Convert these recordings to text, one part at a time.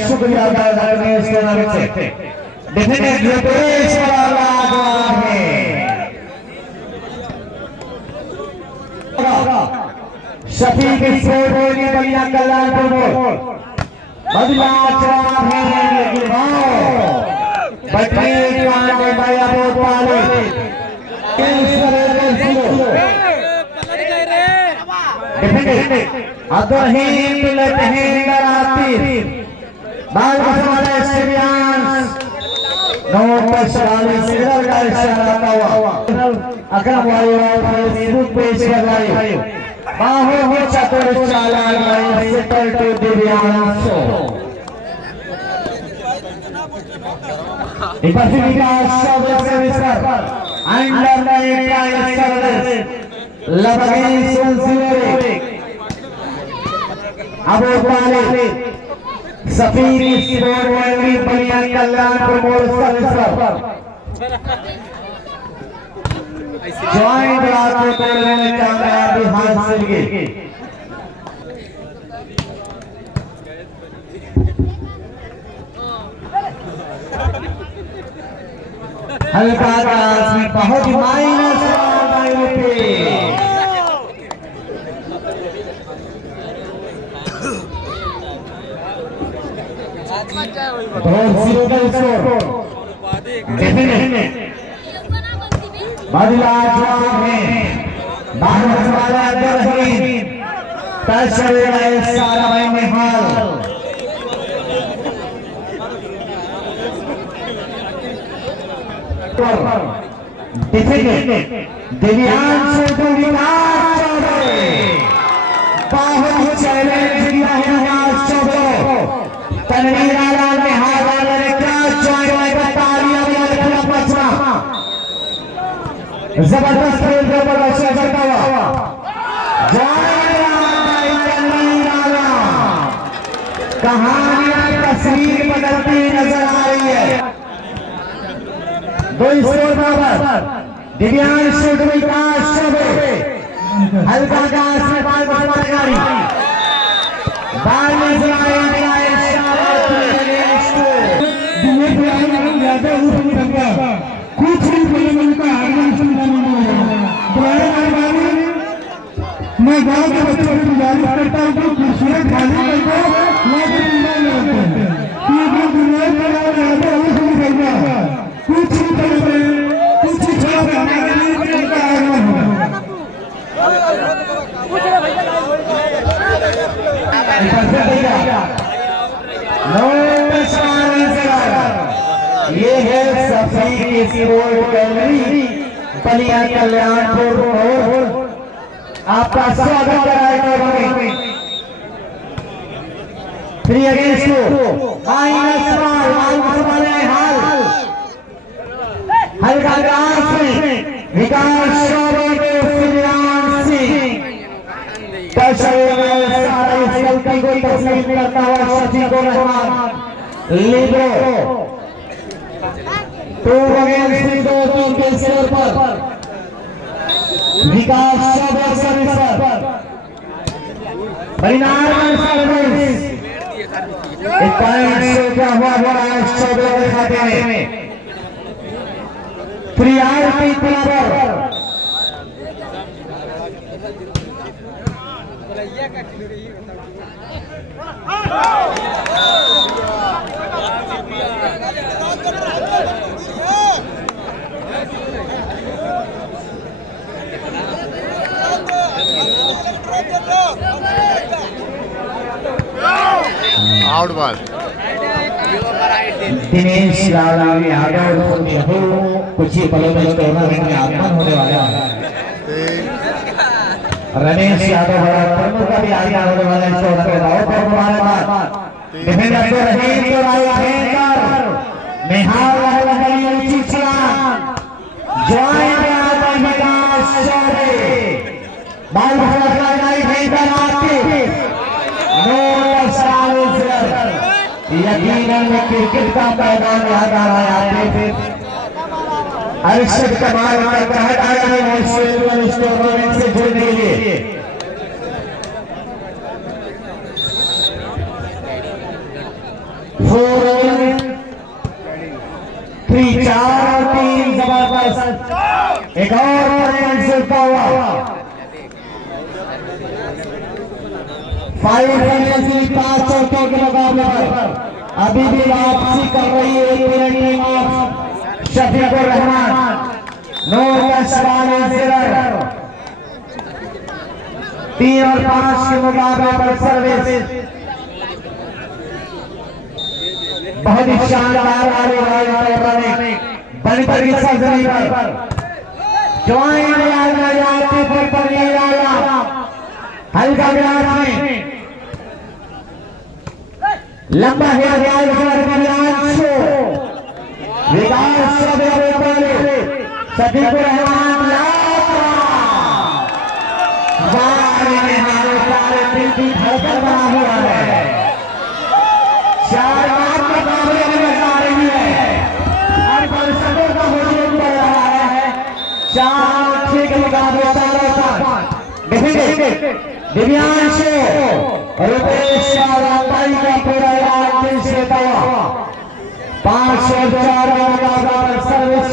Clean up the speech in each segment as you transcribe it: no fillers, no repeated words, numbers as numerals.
शुक्रिया अदा करने इस टूर्नामेंट से डेफिनेटली पेश वाला जवाब है शफीक स्पोर्ट की बढ़िया कल्याणपुर बदला जवाब है लेकिन बटनी कांडे भाई अबू तालिब अब्दुर्रहीम बिलतहीन आतिफ बाल Baswala stadium note Sherani signal का इशारा हुआ अकरम वाली फेसबुक पेज कर रही बाहो हो चतुर चालान भाई सेटल टू दिव्यांशु इपसिका शब्द सर्विस पर अंडर 9 सर्विस लबगी सुनसिरे अबू तालिब सफीर स्पोर्ट वाली बढ़िया कल्याणपुर मोड़ सर्विस पर जॉइंट रात करने में कामयाबी हासिल की हल्का काश में बहुत माइनस बदला जवाब है भारत वाला अब्दुर्रहीम तशरीह सारा भाई निहाल दिव्यांशु को विकास चौबे बहुत चैलेंज किया है विकास चौबे तनवीर आला निहाल वाले ने क्या जॉइंट में तालियां भी लगा पछवा जबरदस्त खेल के प्रदर्शन करता हुआ तनवीर आला कहानियां तस्वीर बदलती नजर आ रही है दो स्कोर बराबर दिव्यांशु को विकास चौबे हल्का घास में बाल बसवाने गाड़ी बाल में जलाए कुछ मैं गाँव के बच्चों की गुजारिश करता हूँ कि कुर्सियाँ खाली करके कुछ ये है Shafiq sport gallery Ballia Kalyanpur road आपका स्वागत कराएगा थ्री अगेंस्ट टू माइनस वाले हाल हल्का घास में विकास चौबे के श्रीराम सिंह सारा इस गलती को तस्लीम करता हुआ शफीक रहमान लीडर तो अगेंस्ट दो के स्कोर पर विकास चौबे सर्विस पर परिणाम सर्विस एक पॉइंट से क्या हुआ विकास चौबे के खाते में 3 आउट बराबर आउट बॉल दिनेश रावलावी यादव कुछ ही पलों में टूर्नामेंट में आगमन होने वाला है रमेश यादव प्रमुख का भी आगमन होने वाला है इस टूर्नामेंट और हमारे पास डिफेंडर अब्दुर्रहीम को राइट हैंडर निहाल वाला ऊंची छलांग जॉइंट आता विकास चौबे बाल बसवाला राइट हैंडर आतिफ यकीनन में क्रिकेट का मैदान याद आ रहा है अरशद कमाल का कहत आया है इस टूर्नामेंट से जुड़ने के लिए एक और चलता हुआ 5 चौके के मुकाबले पर अभी भी वापसी कर रही है टीम ऑफ शफीकुर रहमान नूर कशवानी जिगर 3 और 5 के मुकाबले पर सर्विस बहुत ही शानदार बनकर की सरजमी पर ज्वाइन हल्का ग्रास में लंबा शफीकुर रहमान धड़कन बना हुआ है 4 मुकाबले में आ रही है हर दर्शकों का हुजूम बढ़ रहा है 4 के मुकाबले 4 देखेंगे दिव्यांशु रुपेश का पूरा इलाज देता हुआ 5 और 4 मुकाबला सर्विस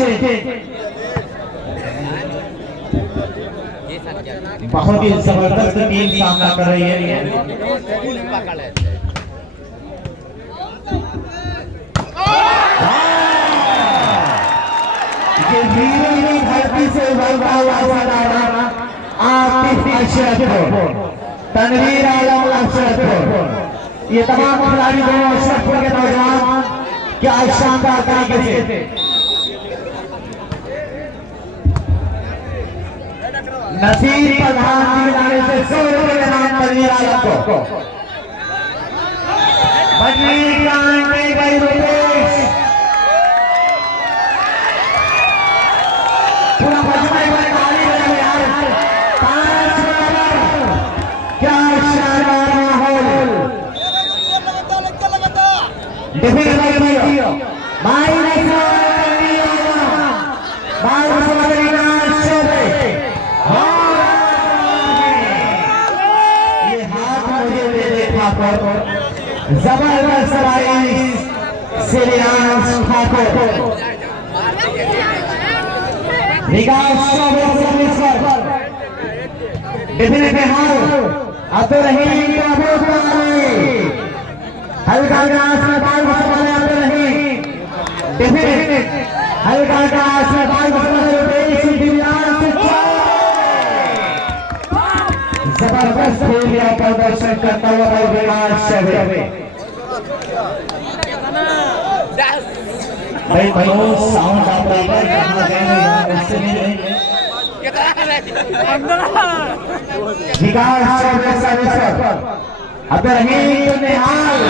बहुत ही जबरदस्त टीम सामना कर रही है धरती से उभरता हुआ अशरफपुर तनवीर आलम अशरफपुर ये तमाम खिलाड़ी दोनों अशरफपुर के नौजवान क्या शानदार तरीके से नसीर प्रधान जी से 100 रुपए के नाम तनवीर आलम को रुपेश पूरा बजने में ताली बजा यार 5 नंबर क्या शानदार माहौल जबरदस्त श्रीयांश ठाकुर अब्दुल रहीम हल्का ग्रास में बाल बसवाले अब्दुल रहीम हल्का ग्रास में बाल बसवाले जबरदस्त प्रदर्शन करता हुआ भाई साउंड ऑपरेटर कहां गए उससे नहीं विकास अब्दुल रहीम निहाल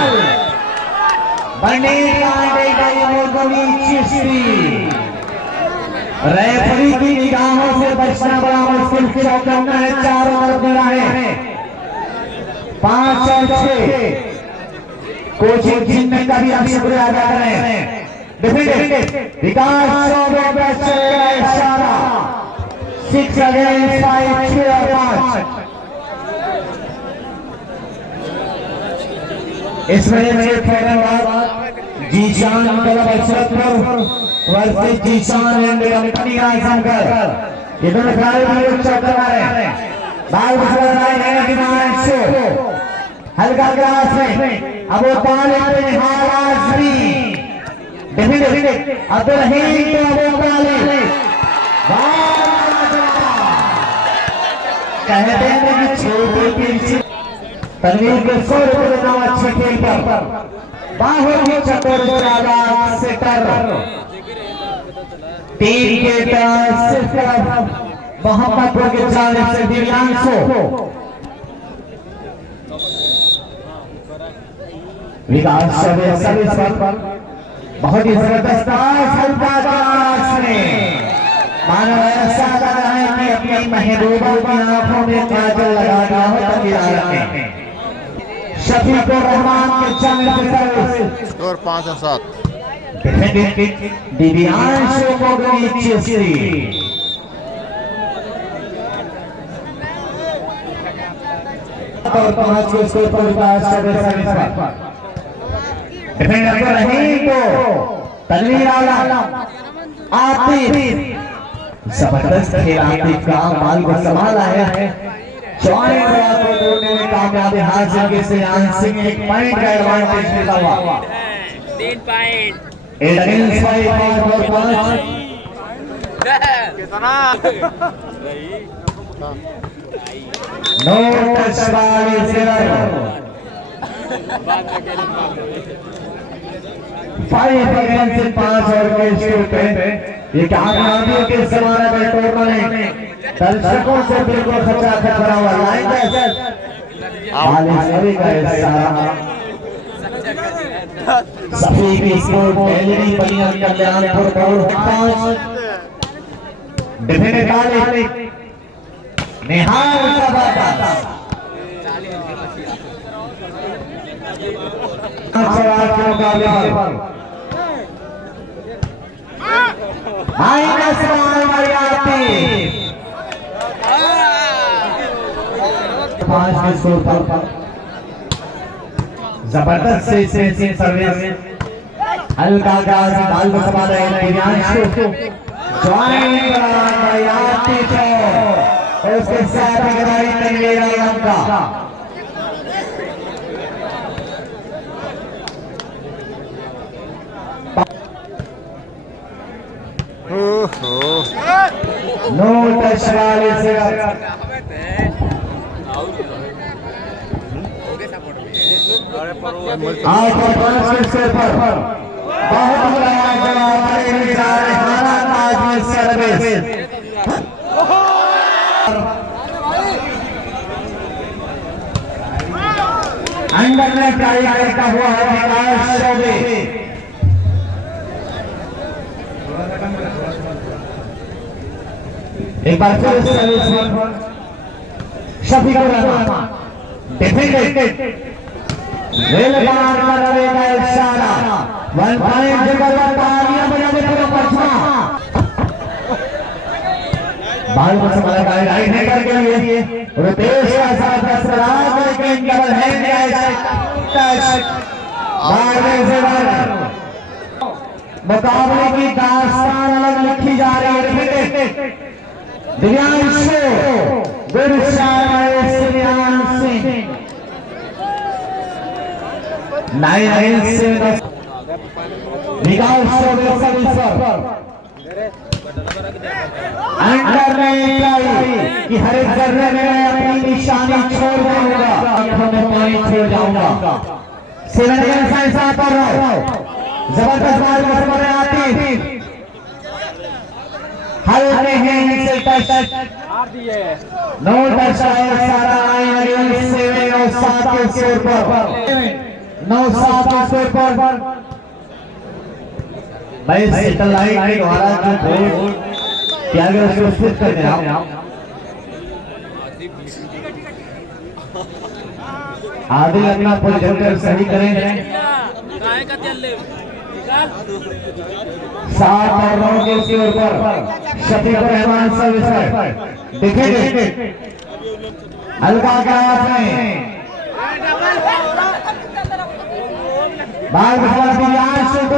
रेफरी की निगाहों से बचना बड़ा मुश्किल करना है 4 तरफ निगाहें 5 और 6 कोचिंग टीम में कभी आप शुक्रिया अदा करें विकास इशारा 6 अगेंस्ट 5 6 और 5 इस मैच में खेलने वाला Zeeshan club Ashrafpur versus Zeeshan and company Azamgarh ये दोनों खिलाड़ी चौका मारे बाल बसवाए दिव्यांशु हल्का ग्रास में अब वो ताले में हालाजरी अब्दुल रहीम को कहते हैं कि छोटे पीछे तनवीर के 100 रुपए नाम अच्छे खेल पर बहुत ही चतुर चालाक सेटर टीम के तरफ मोहम्मदपुर के जानिब से दिव्यांशु विकास सर्विस पर बहुत ही जबरदस्त मानो ऐसा लग रहा है कि अपनी महबूबा की आंखों में काजल लगा दिया हो तनवीर आलम ने शफीकुर रहमान के चैनल पे स्कोर 5 और 7 दिव्यांशु को नीचे से और 5 के स्कोर पर विकास सर्विस पर डिफेंडर रहीम को तनवीर आलम आतिफ जबरदस्त खेल आपने काम माल को संभाला है। चौने को तोड़ने में कामयाबी हासिल की श्रीयान सिंह एक पॉइंट का एडवांटेज लेता हुआ 3 पॉइंट एट अगेंस्ट 5 कितना नो टच वाली सिर 5 अगेंस्ट 5 और के स्कोर पे ये कामयाबियों के जमाने में टूर्नामेंट दर्शकों से बिल्कुल खचा खरा हुआ लाइन सभी का हिस्सा सभी की स्कोर पहली बलिया कल्याणपुर बोर्ड 5 डिफेंड काले निहाल सबाता के मुकाबले पर माइनस 5 के स्कोर पर जबरदस्त से स्पेसिंग सर्विस हल्का गाज बाल को समा रहे हैं दिव्यांश को ज्वाइन याती तो उसके साथ खिलाड़ी तनवीर आलम का नो टच वाले से आज और 5 के स्कोर पर बहुत बड़ा जवाब है आज में सर्विस अंदर में ट्राई करता हुआ है विकास चौबे एक बार फिर सर्विस शफीकुर रहमान डिफेंडेड रेलगाड़ का रहेगा इशारा 1 पॉइंट जगह तालियां बजाने पूरा पछवा बाल को संभाला गया राइट हैंडर के लिए रुपेश का साथ असरार करके डबल हैंड टच मारने से बाहर मुकाबले की दास्तान अलग लिखी जा रही है दिव्यांश श्रीयान सिंह 9 से निकाल अंडर में कि हर एक जर्रे में अपनी निशानी छोड़ दूंगा आंखों में पानी छोड़ जाऊंगा 7 साइंस पर जबरदस्त बाल को समझ आती हल्के हैं से टच नो टच सारा आए 7 और 7 के स्कोर पर 9-7 के स्कोर पर भाई सैटेलाइट के द्वारा जो बोर्ड क्या अगर उसको स्थित कर दें आप आधे अपना प्रोजेक्टर सही करें 7 और 9 के स्कोर पर शफीकुर रहमान सर्विस देखेंगे हल्का ग्रास में बाल बचवा दिव्यांश को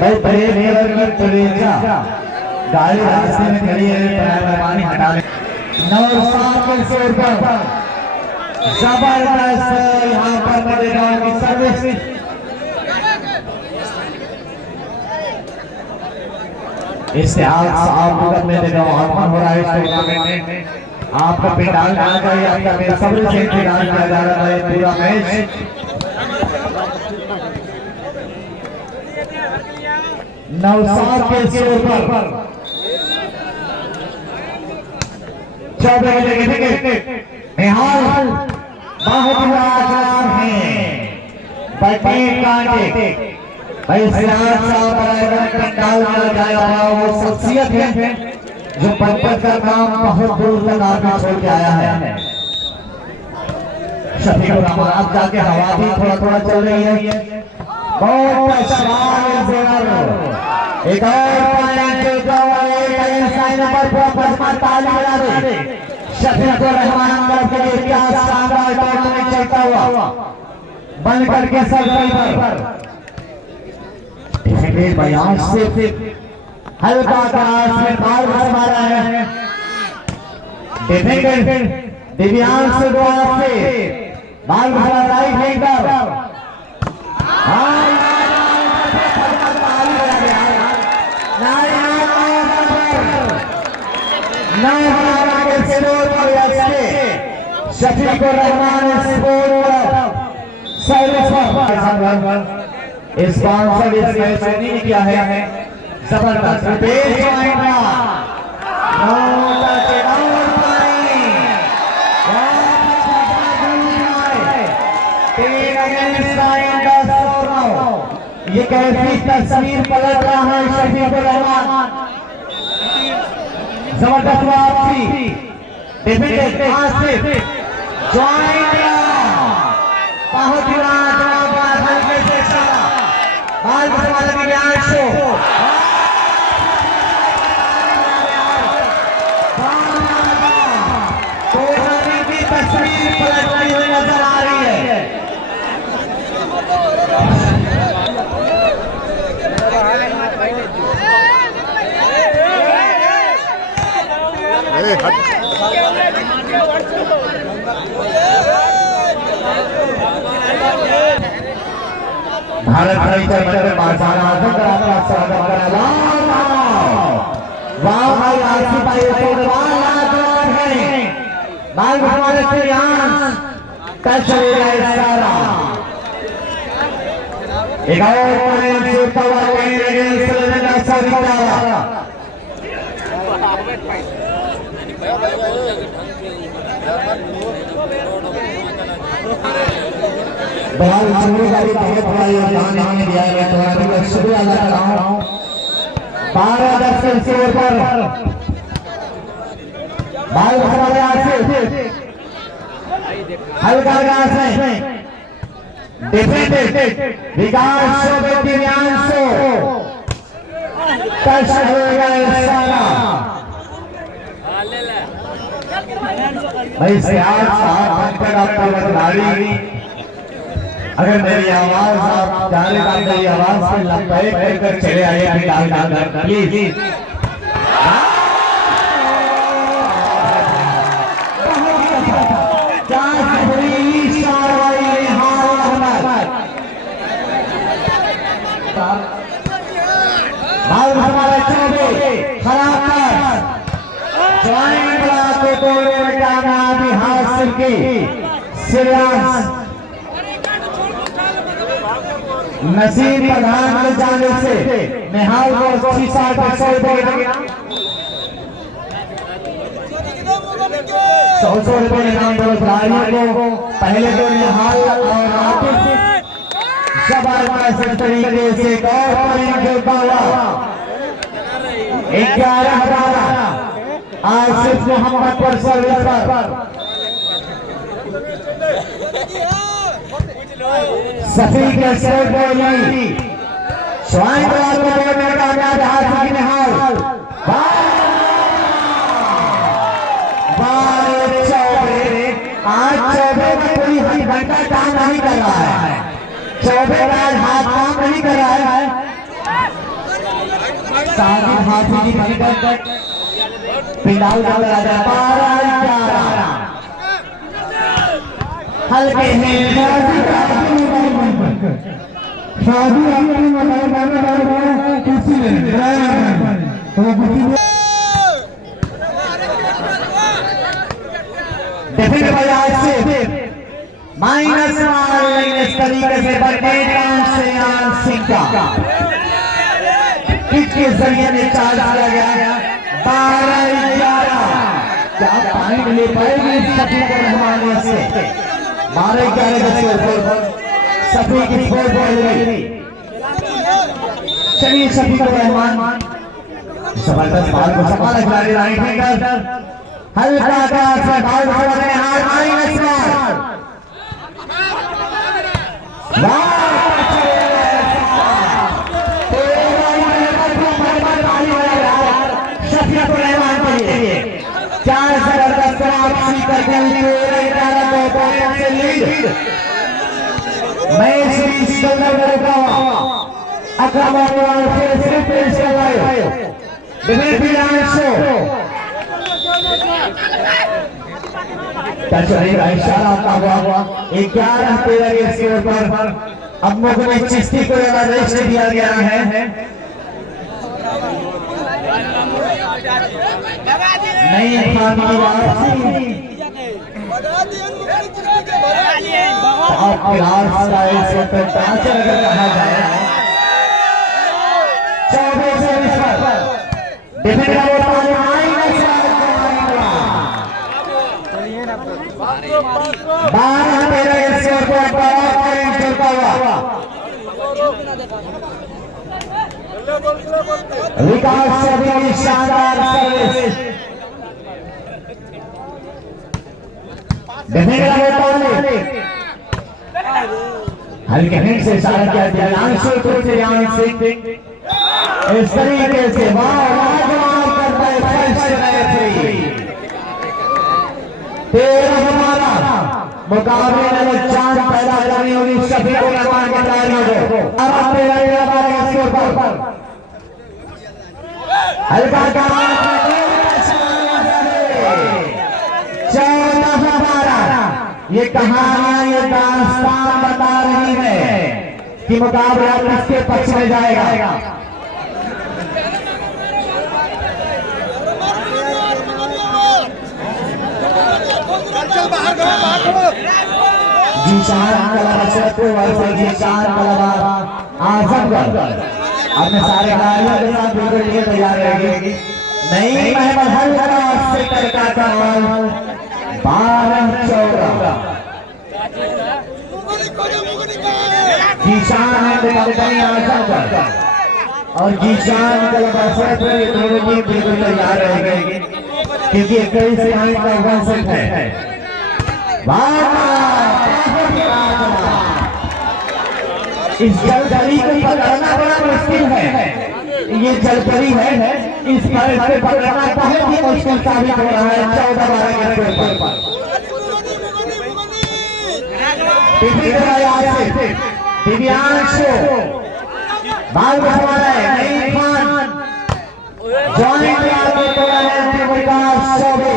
भाई बड़े नेवर की तुरेजा गाड़ी रास्ते में खड़ी है पानी हटा ले 9-7 के स्कोर पर जबरदस्त यहाँ पर मजेदार की सर्विस इश्तिहाद साहब में देखो आगमन हो रहा है इस टूर्नामेंट में आपका पिंडाल डाल कर आपका बेसब्री से इंतजार किया जा रहा है पूरा मैच 9-7 के स्कोर पर 14 देखेंगे निहाल बहुत लाजवाब है बटे कांटे भाई सिराज साहब पंडाल में जाया वो शख्सियत है जो पंपत का काम बहुत दूर तक आगे छोड़ के आया है शफीकुर रहमान अब जाके हवा भी थोड़ा चल रही है बहुत सवाल एक और पॉइंट पर ताली बजा दे शफीकुर रहमान के लिए क्या शानदार टूर्नामेंट चलता हुआ बन करके सर्कल पर डिफेंड बाय आसिफ हल्का क्रॉस में बाल मारा है डिफेंडर दिव्यांश द्वारा से बाल मारा right hander Shafiq Rahman sponsor इस मैच में नहीं किया है जबरदस्त ये कैसी तस्वीर पलट रहा है शफीक रहमान जबरदस्त वापसी डिफेंडर आसिफ जॉइंट बहुत ही जवाब हल्के से चला बाल बचवाने के लिए शो टूर्नामेंट की तस्वीर पलटती हुई नजर आ रही है भारत बाजार आपका स्वागत करा वाह भाई आसिफ भाई है बाल बचवाने से यहाँ टच होगा सारा एक और पॉइंट छूटता हुआ बलाल चूड़ी का भी बहुत बड़ा योगदान इन्होंने दिया है तो मैं शुक्रिया अदा कर रहा हूँ 12 से ऊपर बाल बचवाने से हल्का घास है डिफेंडेड विकास दिव्यांशो टच होगा सारा भाई सियाज साहब बनकर आपका खिलाड़ी अगर मेरी आवाज आप जाने का मेरी आवाज से लपेट कर चले आए प्लीज हमारे चौबे खराब ज्वाइन को तोड़ने में कामयाबी हासिल की सिराज नसीब प्रधान के जाने से निहाल को 600 रुपए सौ रुपए इनाम दो खिलाड़ियों को पहले तो निहाल और आतिफ जबरदस्त तरीके से एक और पॉइंट जोड़ता हुआ 11-12 आसिफ मोहम्मद पर सर्विस पर सफी के सेट बॉली स्वाइन बॉल को तोड़ने में कामयाब हासिल की निहाल आज चौबे में कोई घंटा काम नहीं कर रहा है चौबे का हाथ काम नहीं कर रहा है साजिद हाफिज की टिकट पिंडाल का राजा 12-11 हल्के हैं शादी अपनी किसी माइनस इस तरीके से सिंह का किक के जरिए में चार्ज किया गया 12-11 क्या पॉइंट ले पाएगी शफीक रहमान से 12-11 के स्कोर पर शफीक की स्कोर बॉल चलिए शफीक रहमान जबरदस्त बॉल को संभाला खिलाड़ी राइट हैंडर हल्का का बॉल छोड़ने हाथ माइनस शफीक रहमान के लिए क्या जबरदस्त वापसी करके मैच सिकंदर अक्रमण से सिर्फ चलायो डिफेंड आंसो तशरीफ इशारा का हुआ 11-13 के स्कोर पर अब मुझे चिश्ती को रेस्ट दिया गया है नहीं खानी वापसी आप क्लास का इस वक्त टांचर अगर कहा जाए 24 से डिफेंड का वो बारह 13 स्कोर पर पॉइंट चलता हुआ विकास सभी शानदार सर्विस हल्के हिट से इशारा किया दिव्यांशु को इस तरीके से लाजवाब करता है फर्स्ट रेफरी 13 हमारा मुकाबले में चांद पैदा करनी होगी सभी को निर्माण के तैयारियों को अब 13 स्कोर पर हल्का का 14-12 ये कहानियां ये दास्तान बता रही है कि मुकाबला किसके पक्ष में जाएगा जीशान आजमगढ़ अपने सारे खिलाड़ियों के साथ बिल्कुल लिए तैयार रहेगी नहीं महमद हल्का से करका कमाल 12-14 जीशान आजमगढ़ और जीशान बिल्कुल तैयार रहेगी क्योंकि 21 पॉइंट का अवसर है इस जलपरी को पकड़ना बड़ा मुश्किल है ये जलपरी है इस पर पकड़ना बहुत ही मुश्किल साबित हो रहा है 14-12 के स्कोर पर दिव्यांशु बाल बचवाना है नईम खान जॉइंट विकास चौबे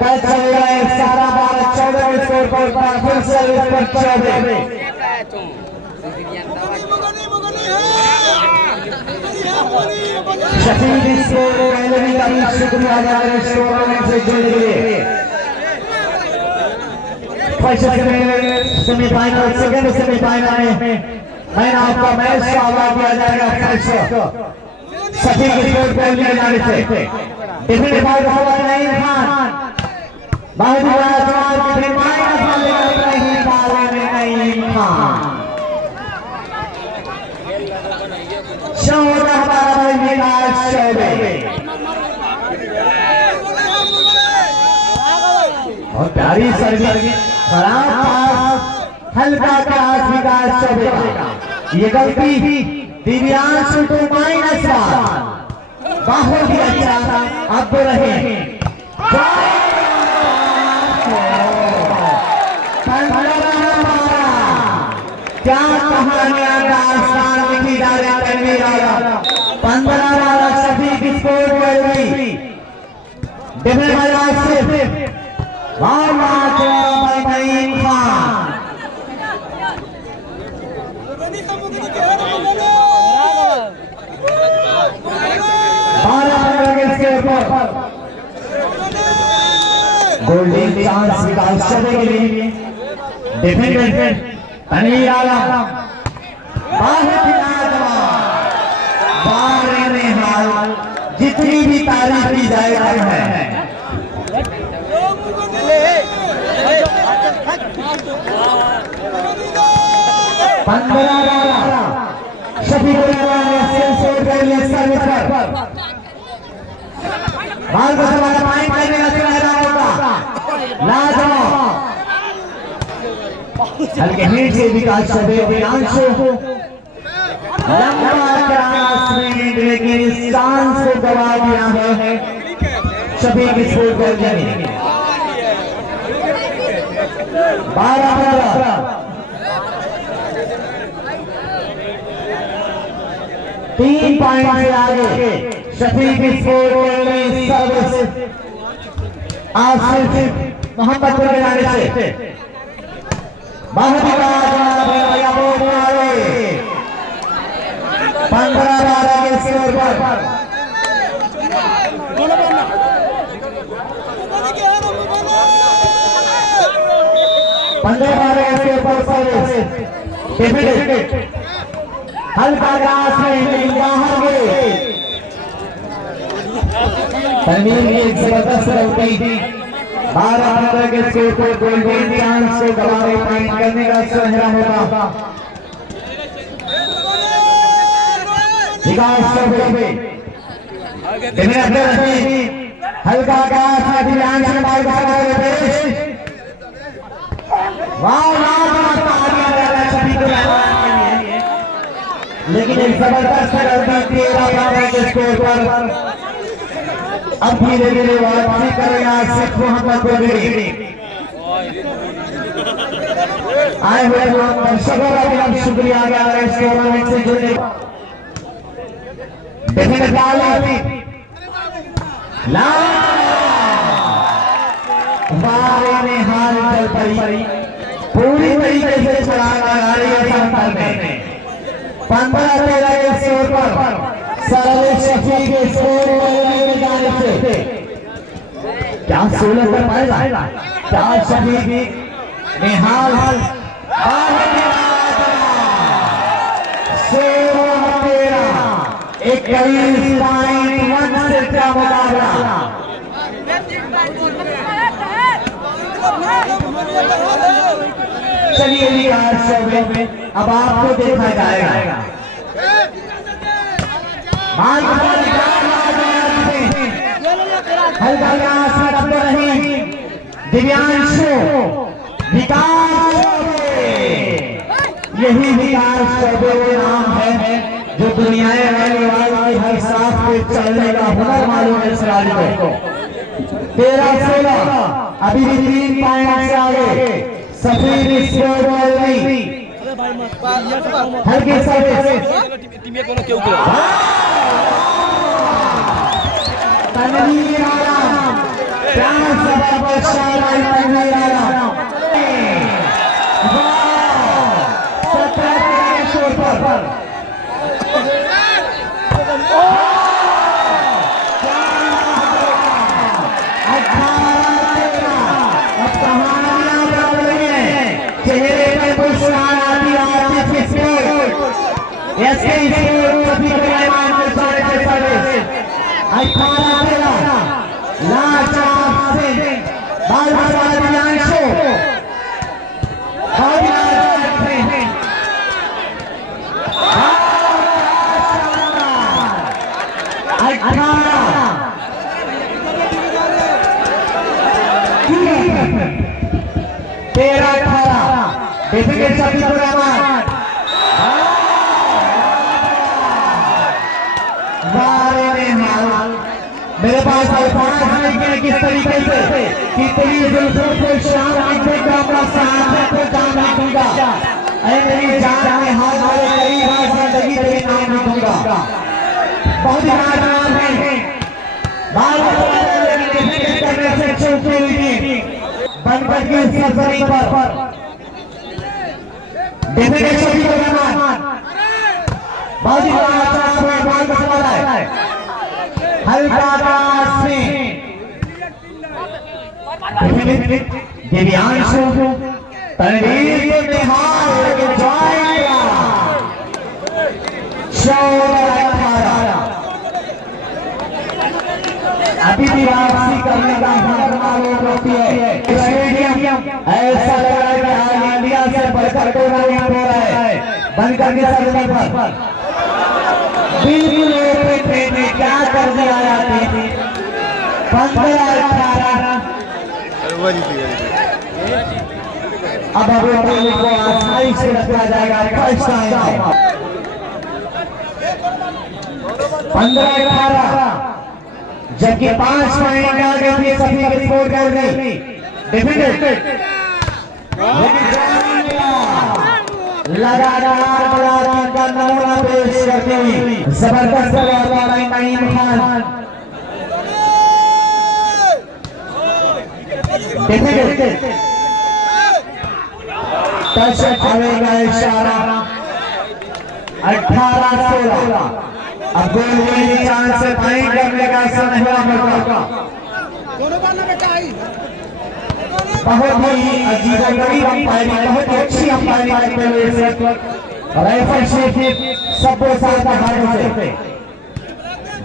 कल चल रहे 12-14 के स्कोर पर फिर सर्विस पर चौबे शफीक इसको पहले भी काफी शुक्रिया अदा करें इस टूर्नामेंट से जुड़ने के लिए सेमीफाइनल सेकंड सेमीफाइनल में मैन ऑफ द मैच का अवार्ड दिया जाएगा फर्स्ट शफीक इसको पहले जाने से डिफेंड बाय नईम खान बहुत ही बड़ा जवाब डिफेंड माइनस वाले नहीं पाले में नईम खान 14-12 विकास चौबे और प्यारी सर्विस खराब पास हल्का पास विकास चौबे का ये गलती दिव्यांशु को माइनस बहुत ही अच्छा अब तो रहे क्या कहानियां दास्तान लिखी जा रही है 15-12 शफीक स्कोर कर गई डिफेंड मैदान से नईम खान 12-15 के स्कोर पर गोल्डन चांस विकास चौबे के लिए डिफेंड तनवीर आलम हाल जितनी भी तारीफ की जाए कम है शफीक बाल बचवाना पॉइंट करने का सुनहरा होगा लाजवाब हल्के हिट से विकास चौबे दिव्यांशु लंबा क्रॉस में लेकिन इस चांस को गवा दिया है शफीक स्कोर कर जाने 12-15 पॉइंट से आगे शफीक स्पोर्ट सर्विस आसिफ मोहम्मदपुर के नाम से बहुत 15-12 के स्कोर पर 15-12 के स्कोर पर सर्विस डिफेंडेड हल्का घास में बाहर गए तनवीर की एक जबरदस्त रौटी 12-15 के स्कोर पर गोल्डन चांस को गवाए पॉइंट करने का सुनहरा होगा विकास चौबे हल्का घास में दिव्यांश ने बाल बचा पेश लेकिन एक जबरदस्त गलती 13-12 के स्कोर पर अब धीरे धीरे वापसी करेगा आसिफ मोहम्मदपुर आए हुए दर्शकों का भी हम शुक्रिया अदा करें इस टूर्नामेंट से जुड़ने में हाल चल पड़ी पूरी तरीके से चला में 15-13 के स्कोर पर सरल शफी के स्कोर में जाने से क्या 16 कर पाएगा क्या शफी निहाल एक करीब 1 से का मुकाबला चलिए आज शोबे में अब आपको देखा जाएगा हल्का घास में रखते रहे दिव्यांशु विकास यही विकास चौबे का नाम है जो दुनिया में रहने वाले हर साथ पे चलने का हुनर मालूम है खिलाड़ी को 13-16 अभी भी 3 पॉइंट से आगे सफेद स्कोर बॉल नहीं हल्के सर्विस तनवीर आलम प्यार जबरदस्त शानदार तनवीर आलम 17 के स्कोर पर चेहरे पर मुस्कान आती आती ऐसे ही कभी मेहमान के सारे के सर्विस 18 लाचार से बाल बचा दियांशु और डिफेंडेड शफीकुर रहमान मेरे पास अल्फाज नहीं कि किस तरीके से कितनी जुल्फों से शाम आंखें का अपना साथ को जान नहीं दूंगा ऐ मेरी जान में हाथ वाले कई बार जिंदगी तेरे नाम नहीं दूंगा बहुत ही नाम है बाल लेकिन करने से चूके हुई बनपट की सरजमी पर डिफेंडेड शफीकुर रहमान बहुत ही अच्छा बाल बचा रहा है हल्का घास में दिव्यांशु तनवीर को निहाल लगे जाएगा 16-18 अभी भी वापसी करने का हुनर मालूम होती है स्टेडियम ऐसा लग रहा है कि आज इंडिया से बढ़कर टूर्नामेंट हो रहा है बनकर के सरजमी पर बिल्कुल ट्रेन में क्या कर दिया जाती थी 15-18 अब अभी को आसानी से रखा जाएगा फर्स्ट टाइम 15-18 जबकि 5 पॉइंट आगे भी सभी के स्कोर कर गई डिफेंडेड लगातार बल्लेबाजी का नमूना पेश करती हुई जबरदस्त बल्लेबाज नईम खान। देखिए टच आवेगा इशारा 18-16। अब गोल की चांस से फाइन करने का समय होगा। बहुत ही अजीब गरीब अंपायरिंग, बहुत ही अच्छी अंपायरिंग करते हुए इस वक्त राइफल शेख सबको साथ हाथों से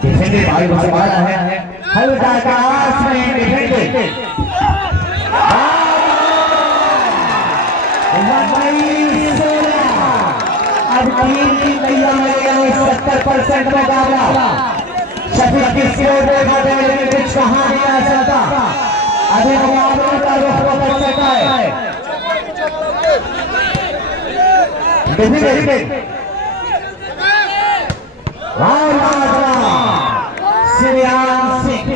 डिफेंडेड भाई को संभाला है हल्का आकाश में डिफेंडेड। अब टीम की तैयार मिलेगा 70% मुकाबला। शफीक की स्कोर देखा जाए लेकिन कुछ कहाँ नहीं आ सकता। अभी मुकाबले का रुख बदल सकता है। श्रीयान सिंह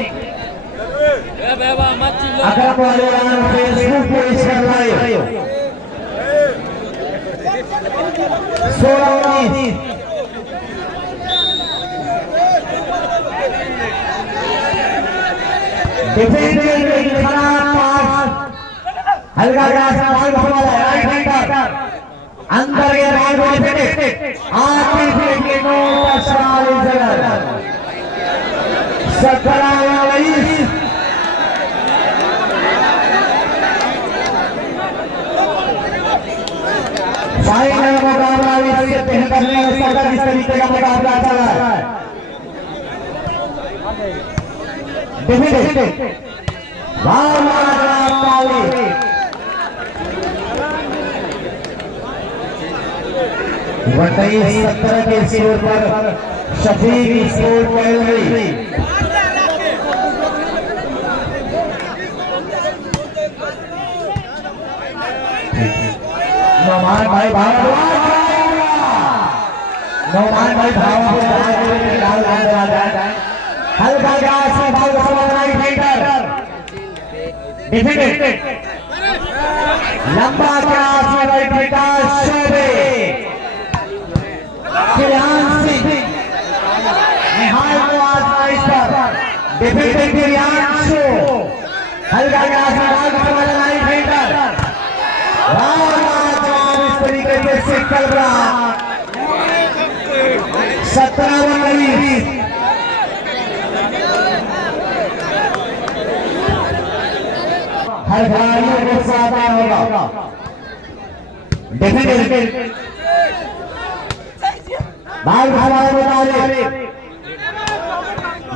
अकरम वाले फेसबुक पेज कर रहे हो 16-19। हल्का अंदर के फाइनल मुकाबला इससे बेहतर इस तरीके का मुकाबला चला है। बताइए 17 के स्कोर पर शफीक स्कोर कर गई। नौमान भाई हल्का ग्रास में भाग समझाई फाइटर डिफेंडेड लंबा ग्रास में राइट विकास शोभे श्रीयान सिंह निहाल को आजमाइश पर डिफेंडेड श्रीयांशु हल्का ग्रास में भाग समझाई फाइटर इस तरीके से चल रहा 17-19। हर खिलाड़ियों को सावधान होगा। डिफेंडेड बाल हवाले मुताबिक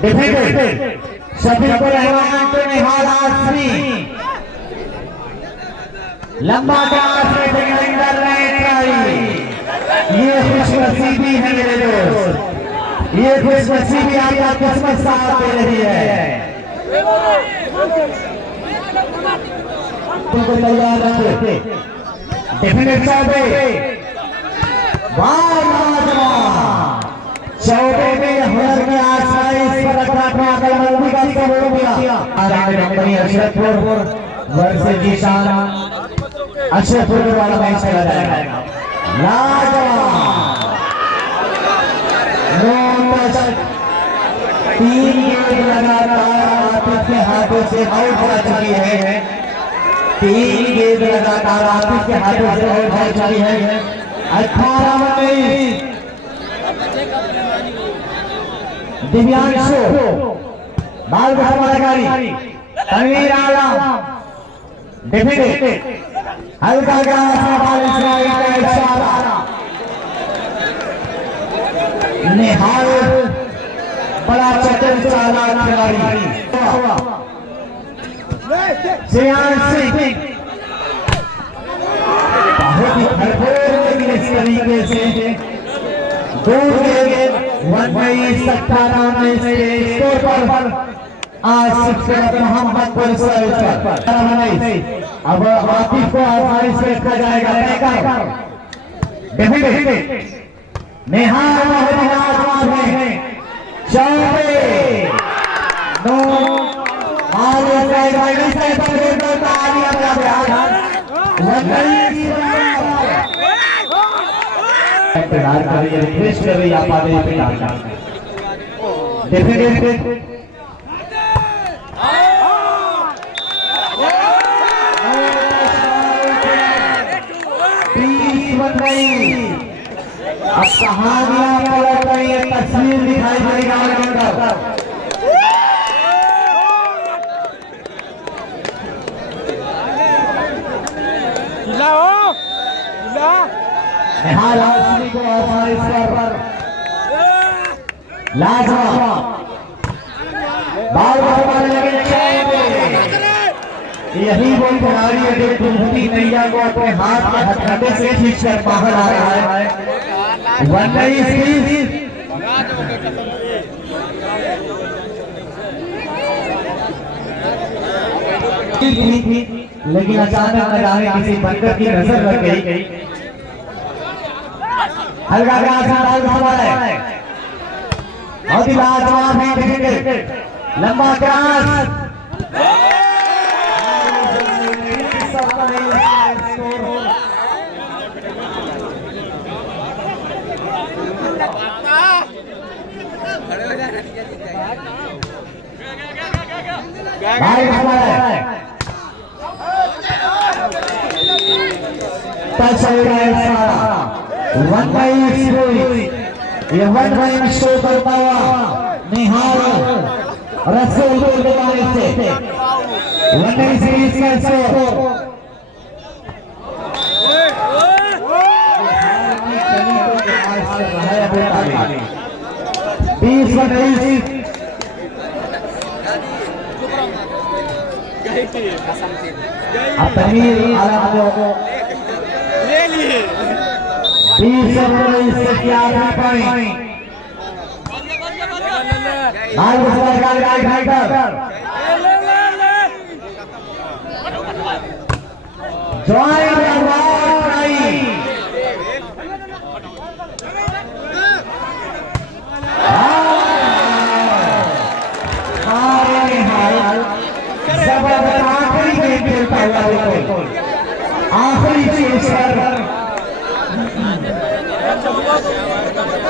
डिफेंडेड शफीक रहमान को निहाल आसमी लंबा ग्रास में फिंगरिंग कर रहे हैं। ये खुशनसीबी है मेरे दोस्त, ये खुशनसीबी आपका किस्मत साथ दे रही है। तुमको तैयार रखे डिफेंडेड चौबे में हुनर में आसाइश पर अशरफपुर वर्ष की शान अशरफपुर वाला मैच खेला जाएगा। तीन गेंद लगातार आतिफ के हाथों से आउट हो चुकी है। 3 गेंद लगातार आतिफ के हाथों से आउट हो चुकी है। 18-19 दिव्यांशु बाल अधिकारी तनवीर आलम डिफेंडेड हल्का निहाल बड़ा चतुर चालाक खिलाड़ी श्रीयान सिंह बहुत ही भरपूर लेकिन इस तरीके से दूर गए 1/17 से स्कोर पर आसिफ मोहम्मद अब आतिफ को आसानी से रखा जाएगा। डिफेंडेड निहाल है चौबे नो आगे से इंतजार कर रही है, रिक्वेस्ट कर रही है आप आगे पे डालना। डेफिनेटली बन गई। अब कहानियां पलट रही है, तस्वीर दिखाई देगी ग्राउंड के अंदर। निहाल हाशमी को आसानी पर लाजवाब बाल मारने लगे। यही वो खिलाड़ी है जो कुंभती नैया को अपने हाथ के हथकंडे से खींचकर बाहर आ रहा है। 19 लेकिन अचानक नजारे किसी बंदर की नजर लग गई। हल्का सवाल है, बहुत ही लाजवाब है, देखेंगे लंबा क्रॉस भाई है टच हो रहा है सारा 1/0। ये 1 शो करता हुआ निहाल रसूल के बारे से 1 सीरीज का स्कोर 20-19। अब तमीर ले लिए 20 से क्या पॉइंट आखिरी चीज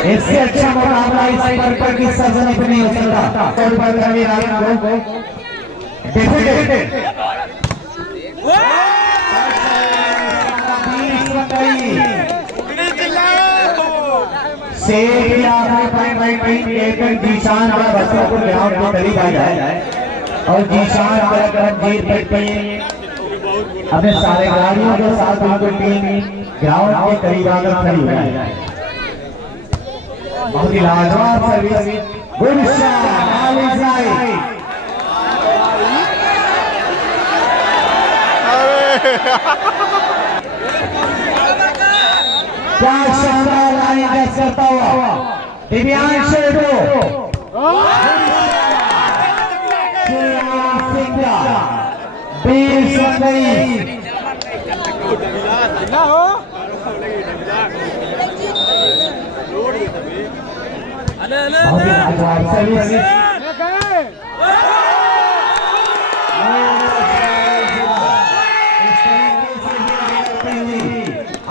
इससे अच्छा मुकाबला इस पर की सजन पे नहीं हो सकता। जीशान बच्चों को ग्राउंड के करीब आ जाए और जीशान जीत पे अपने सारे खिलाड़ियों के साथ उनको टीम ग्राउंड के करीब आकर खड़ी हो जाए। बहुत ही लाजवाब सर्विस, गुड क्या शानदार लाइन कैच करता हुआ दिव्यांश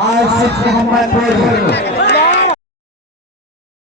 आज मोहम्मदपुर